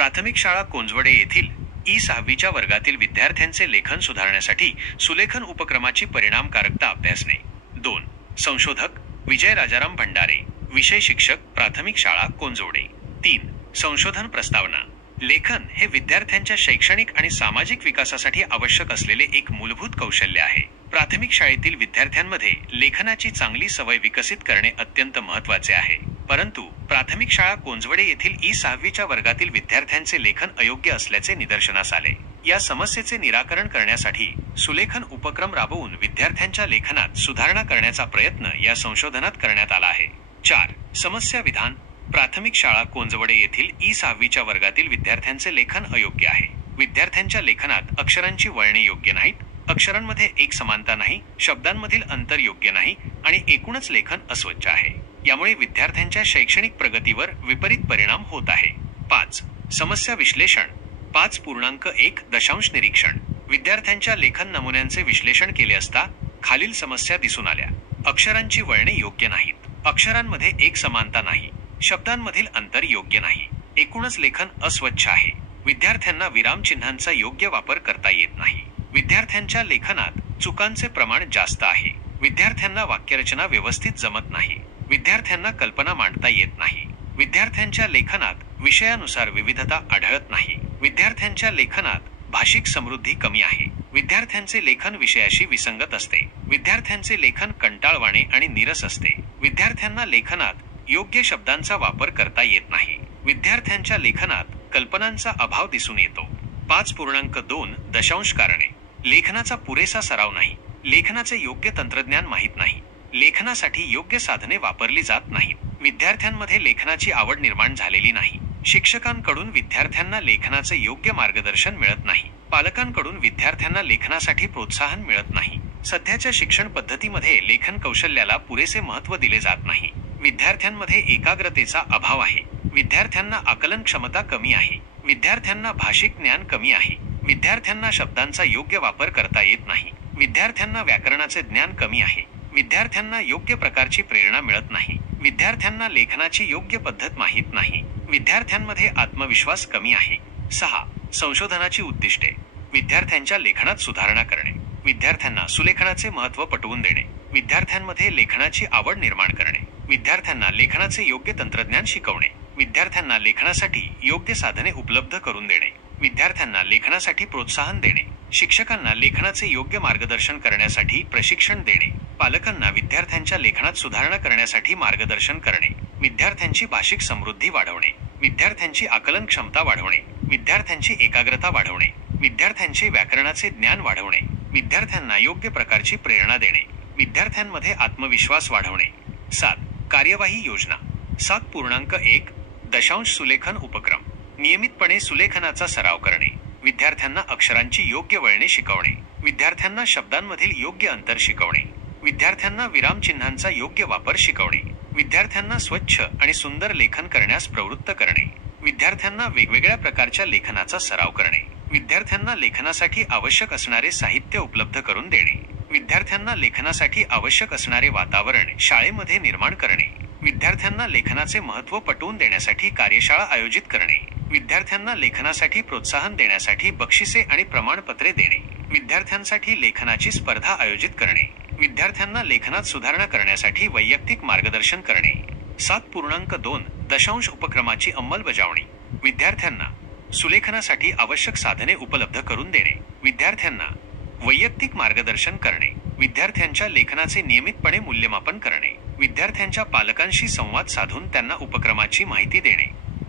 प्राथमिक शाळा कोंजवडे येथील ई6वीच्या वर्गातील विद्यार्थ्यांचे लेखन सुधारण्यासाठी सुलेखन उपक्रमाची परिणामकारकता अभ्यासणे. 2. संशोधक विजय राजाराम भंडारे, विषय शिक्षक, प्राथमिक शाळा कोंजवडे. 3. संशोधन प्रस्तावना. लेखन हे विद्यार्थ्यांच्या शैक्षणिक आणि सामाजिक विकासासाठी आवश्यक असलेले एक मूलभूत कौशल्य आहे. प्राथमिक शाळेतील विद्यार्थ्यांमध्ये लेखनाची चांगली सवय विकसित करणे अत्यंत महत्त्वाचे आहे. परंतु प्राथमिक शाळा कोंजवडे येथील ई6वीच्या वर्गातील विद्यार्थ्यांचे लेखन अयोग्य असल्याचे निदर्शनास आले. या समस्येचे निराकरण करण्यासाठी सुलेखन उपक्रम राबवून विद्यार्थ्यांच्या लेखनात सुधारणा करण्याचा प्रयत्न या संशोधनात करण्यात आला आहे. 4. समस्या विधान. प्राथमिक शाळा कोंजवडे येथील ई6वीच्या वर्गातील विद्यार्थ्यांचे लेखन अयोग्य आहे. विद्यार्थ्यांच्या लेखनात अक्षरांची वळणे योग्य नाहीत, अक्षरांमध्ये एक समानता नाही, शब्दांमधील अंतर योग्य नाही आणि एकूणच लेखन अस्वच्छ आहे. यामुळे विद्यार्थ्यांच्या शैक्षणिक प्रगतीवर विपरीत परिणाम होत आहे. 5. समस्या विश्लेषण. 5.1 निरीक्षण. विद्यार्थ्यांच्या लेखन नमुन्यांचे विश्लेषण केले असता खालील समस्या दिसून आल्या. अक्षरांची वळणे योग्य नाहीत, अक्षरांमध्ये एक समानता नाही, शब्दांमधील अंतर योग्य नाही, एकूणच लेखन अस्वच्छ आहे. विद्यार्थ्यांना विरामचिन्हांचा योग्य वापर करता येत नाही. विद्यार्थ्यांच्या लेखनात चुकांचे प्रमाण जास्त आहे. विद्यार्थ्यांना वाक्यरचना व्यवस्थित जमत नाही. विद्यार्थ्यांना कल्पना मांडता येत नाही. विद्यार्थ्यांच्या लेखनात विषयानुसार विविधता आढळत नाही. विद्यार्थ्यांच्या लेखनात भाषिक समृद्धी कमी आहे. विद्यार्थ्यांचे लेखन विषयाशी विसंगत असते. विद्यार्थ्यांचे लेखन कंटाळवाणे आणि नीरस असते. विद्यार्थ्यांना लेखनात योग्य शब्दांचा वापर करता येत नाही. विद्यार्थ्यांच्या लेखनात कल्पनांचा अभाव दिसून येतो. 5.2 कारणे. लेखनाचा पुरेसा सराव नाही. लेखनाचे योग्य तंत्रज्ञान माहीत नाही. लेखनासाठी योग्य साधने वापरली जात नाहीत. विद्यार्थ्यांमध्ये लेखनाची आवड निर्माण झालेली नाही. शिक्षकांकडून विद्यार्थ्यांना लेखनाचे योग्य मार्गदर्शन मिळत नाही. पालकांकडून विद्यार्थ्यांना लेखनासाठी प्रोत्साहन मिळत नाही. सध्याच्या शिक्षण पद्धतीमध्ये लेखन कौशल्याला पुरेसे महत्त्व दिले जात नाही. विद्यार्थ्यांमध्ये एकाग्रतेचा अभाव आहे. विद्यार्थ्यांना आकलन क्षमता कमी आहे. विद्यार्थ्यांना भाषिक ज्ञान कमी आहे. विद्यार्थ्यांना शब्दांचा योग्य वापर करता येत नाही. विद्यार्थ्यांना व्याकरणाचे ज्ञान कमी आहे. विद्यार्थ्यांना योग्य प्रकारची प्रेरणा मिळत नाही. विद्यार्थ्यांना लेखनाची योग्य पद्धत माहीत नाही. विद्यार्थ्यांमध्ये आत्मविश्वास कमी आहे. 6. संशोधनाची उद्दिष्टे. विद्यार्थ्यांच्या लेखनात सुधारणा करणे. विद्यार्थ्यांना सुलेखनाचे महत्त्व पटवून देणे. विद्यार्थ्यांमध्ये लेखनाची आवड निर्माण करणे. विद्यार्थ्यांना लेखनाचे योग्य तंत्रज्ञान शिकवणे. विद्यार्थ्यांना लेखनासाठी योग्य साधने उपलब्ध करून देणे. विद्यार्थ्यांना लेखनासाठी प्रोत्साहन देणे. शिक्षकांना लेखनाचे योग्य मार्गदर्शन करण्यासाठी प्रशिक्षण देणे. पालकांना विद्यार्थ्यांच्या लेखनात सुधारणा करण्यासाठी मार्गदर्शन करणे. विद्यार्थ्यांची भाषिक समृद्धी वाढवणे. विद्यार्थ्यांची आकलन क्षमता वाढवणे. विद्यार्थ्यांची एकाग्रता वाढवणे. विद्यार्थ्यांचे व्याकरणाचे ज्ञान वाढवणे. विद्यार्थ्यांना योग्य प्रकारची प्रेरणा देणे. विद्यार्थ्यांमध्ये आत्मविश्वास वाढवणे. 7. कार्यवाही योजना. 7.1 सुलेखन उपक्रम. नियमितपणे सुलेखनाचा सराव करणे. विद्यार्थ्यांना अक्षरांची योग्य वळणे शिकवणे. विद्यार्थ्यांना शब्दांमधील योग्य अंतर शिकवणे. विद्यार्थ्यांना विरामचिन्हांचा योग्य वापर शिकवणे. विद्यार्थ्यांना स्वच्छ आणि सुंदर लेखन करण्यास प्रवृत्त करणे. विद्यार्थ्यांना वेगवेगळ्या प्रकारच्या लेखनाचा सराव करणे. विद्यार्थ्यांना लेखनासाठी आवश्यक असणारे साहित्य उपलब्ध करून देणे. विद्यार्थ्यांना लेखनासाठी आवश्यक असणारे वातावरण शाळेमध्ये निर्माण करणे. विद्यार्थ्यांना लेखनाचे महत्त्व पटवून देण्यासाठी कार्यशाळा आयोजित करणे. विद्यार्थ्यांना लेखनासाठी प्रोत्साहन देण्यासाठी बक्षिसे आणि प्रमाणपत्रे देणे. विद्यार्थ्यांसाठी लेखनाची स्पर्धा आयोजित करणे. विद्यार्थ्यांना लेखनात सुधारणा करण्यासाठी वैयक्तिक मार्गदर्शन करणे. 7.2 उपक्रमाची अंमलबजावणी. विद्यार्थ्यांना सुलेखनासाठी आवश्यक साधने उपलब्ध करून देणे. विद्यार्थ्यांना वैयक्तिक मार्गदर्शन करणे. विद्यार्थ्यांच्या लेखनाचे नियमितपणे मूल्यमापन करणे. विद्यार्थ्यांच्या पालकांशी संवाद साधून त्यांना उपक्रमाची माहिती देणे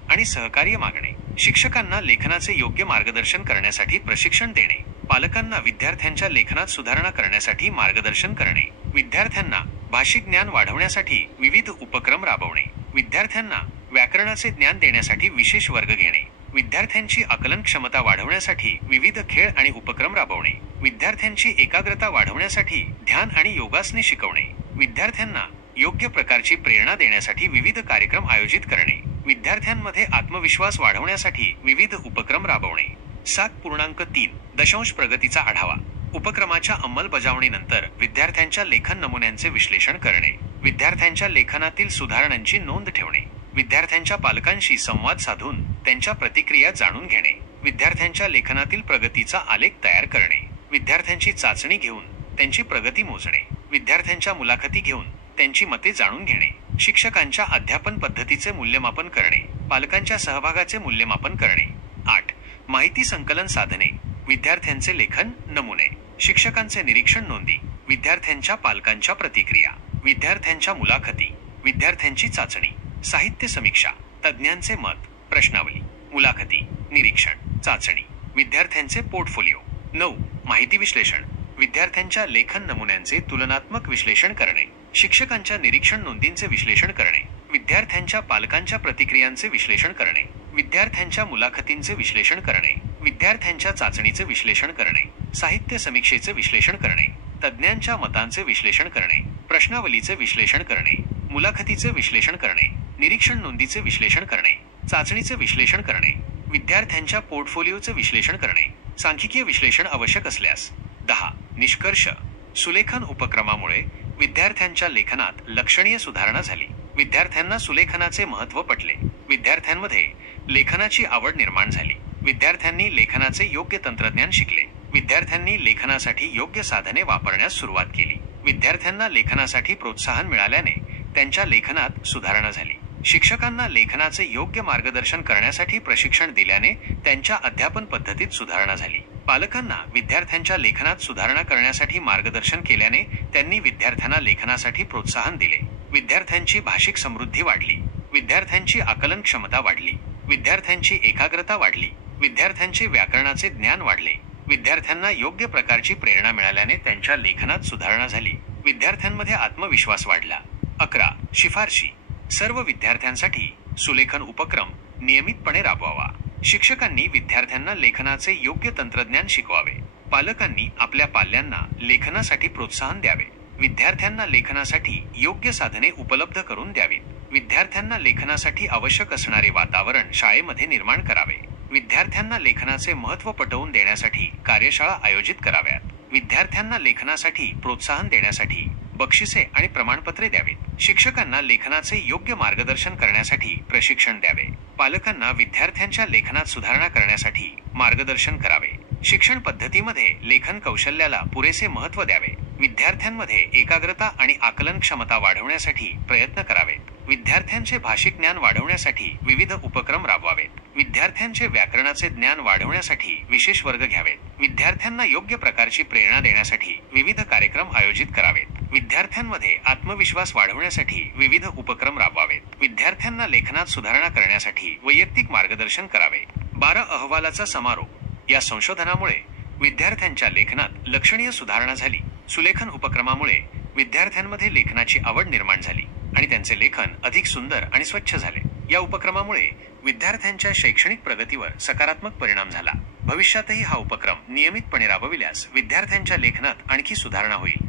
आणि सहकार्य मागणे. शिक्षकांना लेखनाचे योग्य मार्गदर्शन करण्यासाठी प्रशिक्षण देणे. पालकांना विद्यार्थ्यांच्या लेखनात सुधारणा करण्यासाठी मार्गदर्शन करणे. विद्यार्थ्यांना भाषिक ज्ञान वाढवण्यासाठी विविध उपक्रम राबवणे. विद्यार्थ्यांना व्याकरणाचे ज्ञान देण्यासाठी विशेष वर्ग घेणे. विद्यार्थ्यांची आकलन क्षमता वाढवण्यासाठी विविध खेळ आणि उपक्रम राबवणे. विद्यार्थ्यांची एकाग्रता वाढवण्यासाठी ध्यान आणि योगासने शिकवणे. विद्यार्थ्यांना योग्य प्रकारची प्रेरणा देण्यासाठी विविध कार्यक्रम आयोजित करणे. विद्यार्थ्यांमध्ये आत्मविश्वास वाढवण्यासाठी विविध उपक्रम राबवणे. 7.3 प्रगतीचा आढावा. उपक्रमाच्या अंमलबजावणीनंतर विद्यार्थ्यांच्या लेखन नमुन्यांचे विश्लेषण करणे. विद्यार्थ्यांच्या लेखनातील सुधारणांची नोंद ठेवणे. विद्यार्थ्यांच्या पालकांशी संवाद साधून त्यांच्या प्रतिक्रिया जाणून घेणे, विद्यार्थ्यांच्या लेखनातील प्रगतीचा आलेख तयार करणे, विद्यार्थ्यांची चाचणी घेऊन त्यांची प्रगती मोजणे, विद्यार्थ्यांच्या मुलाखती घेऊन त्यांची मते जाणून घेणे, शिक्षकांच्या अध्यापन पद्धतीचे मूल्यमापन करणे, पालकांच्या सहभागाचे मूल्यमापन करणे. 8. माहिती संकलन साधने, विद्यार्थ्यांचे लेखन नमुने, शिक्षकांचे निरीक्षण नोंदी, विद्यार्थ्यांच्या पालकांच्या प्रतिक्रिया, विद्यार्थ्यांच्या मुलाखती, विद्यार्थ्यांची चाचणी, साहित्य समीक्षा, तज्ज्ञांचे मत, प्रश्नावली, मुलाखती, निरीक्षण, चाचणी, विद्यार्थ्यांचे पोर्टफोलिओ. 9. माहिती विश्लेषण, विद्यार्थ्यांच्या लेखन नमुन्यांचे तुलनात्मक विश्लेषण करणे, शिक्षकांच्या निरीक्षण नोंदींचे विश्लेषण करणे, विद्यार्थ्यांच्या पालकांच्या प्रतिक्रियांचे विश्लेषण करणे, विद्यार्थ्यांच्या मुलाखतींचे विश्लेषण करणे, विद्यार्थ्यांच्या चाचणीचे विश्लेषण करणे, साहित्य समीक्षेचे विश्लेषण करणे, तज्ज्ञांच्या मतांचे विश्लेषण करणे, प्रश्नावलीचे विश्लेषण करणे, मुलाखतीचे विश्लेषण करणे, निरीक्षण नोंदीचे विश्लेषण करणे, चाचणीचे विश्लेषण करणे, विद्यार्थ्यांच्या पोर्टफोलिओचे विश्लेषण करणे, सांख्यिकीय विश्लेषण आवश्यक असल्यास. 10. निष्कर्ष, सुलेखन उपक्रमामुळे विद्यार्थ्यांच्या लेखनात लक्षणीय सुधारणा झाली. विद्यार्थ्यांना सुलेखनाचे महत्त्व पटले. विद्यार्थ्यांमध्ये लेखनाची आवड निर्माण झाली. विद्यार्थ्यांनी लेखनाचे योग्य तंत्रज्ञान शिकले. विद्यार्थ्यांनी लेखनासाठी योग्य साधने वापरण्यास सुरुवात केली. विद्यार्थ्यांना लेखनासाठी प्रोत्साहन मिळाल्याने त्यांच्या लेखनात सुधारणा झाली. शिक्षकांना लेखनाचे योग्य मार्गदर्शन करण्यासाठी प्रशिक्षण दिल्याने त्यांच्या अध्यापन पद्धतीत सुधारणा झाली. पालकांना विद्यार्थ्यांच्या लेखनात सुधारणा करण्यासाठी मार्गदर्शन केल्याने त्यांनी विद्यार्थ्यांना लेखनासाठी प्रोत्साहन दिले. विद्यार्थ्यांची भाषिक समृद्धी वाढली. विद्यार्थ्यांची आकलन क्षमता वाढली. विद्यार्थ्यांची एकाग्रता वाढली. विद्यार्थ्यांचे व्याकरणाचे ज्ञान वाढले. विद्यार्थ्यांना योग्य प्रकारची प्रेरणा मिळाल्याने त्यांच्या लेखनात सुधारणा झाली. विद्यार्थ्यांमध्ये आत्मविश्वास वाढला. 11. शिफारशी, सर्व विद्यार्थ्यांसाठी सुलेखन उपक्रम नियमितपणे राबवावा. शिक्षकांनी विद्यार्थ्यांना लेखनाचे योग्य तंत्रज्ञान शिकवावे. पालकांनी आपल्या पाल्यांना लेखनासाठी प्रोत्साहन द्यावे. विद्यार्थ्यांना लेखनासाठी योग्य साधने उपलब्ध करून द्यावीत. विद्यार्थ्यांना लेखनासाठी आवश्यक असणारे वातावरण शाळेमध्ये निर्माण करावे. विद्यार्थ्यांना लेखनाचे महत्त्व पटवून देण्यासाठी कार्यशाळा आयोजित कराव्यात. विद्यार्थ्यांना लेखनासाठी प्रोत्साहन देण्यासाठी बक्षिसे आणि प्रमाणपत्रे द्यावीत. शिक्षकांना लेखनाचे योग्य मार्गदर्शन करण्यासाठी प्रशिक्षण द्यावे. पालकांना विद्यार्थ्यांच्या लेखनात सुधारणा करण्यासाठी मार्गदर्शन करावे. शिक्षण पद्धतीमध्ये लेखन कौशल्याला पुरेसे महत्त्व द्यावे. विद्यार्थ्यांमध्ये एकाग्रता आणि आकलन क्षमता वाढवण्यासाठी प्रयत्न करावेत. विद्यार्थ्यांचे भाषिक ज्ञान वाढवण्यासाठी विविध उपक्रम राबवावेत. विद्यार्थ्यांचे व्याकरणाचे ज्ञान वाढवण्यासाठी विशेष वर्ग घ्यावेत. विद्यार्थ्यांना योग्य प्रकारची प्रेरणा देण्यासाठी विविध कार्यक्रम आयोजित करावेत. विद्यार्थ्यांमध्ये आत्मविश्वास वाढवण्यासाठी विविध उपक्रम राबवावेत. विद्यार्थ्यांना लेखनात सुधारणा करण्यासाठी वैयक्तिक मार्गदर्शन करावे. 12. अहवालाचा समारोप, या संशोधनामुळे विद्यार्थ्यांच्या लेखनात लक्षणीय सुधारणा झाली. सुलेखन उपक्रमामुळे विद्यार्थ्यांमध्ये लेखनाची आवड निर्माण झाली आणि त्यांचे लेखन अधिक सुंदर आणि स्वच्छ झाले. या उपक्रमामुळे विद्यार्थ्यांच्या शैक्षणिक प्रगतीवर सकारात्मक परिणाम झाला. भविष्यातही हा उपक्रम नियमितपणे राबविल्यास विद्यार्थ्यांच्या लेखनात आणखी सुधारणा होईल.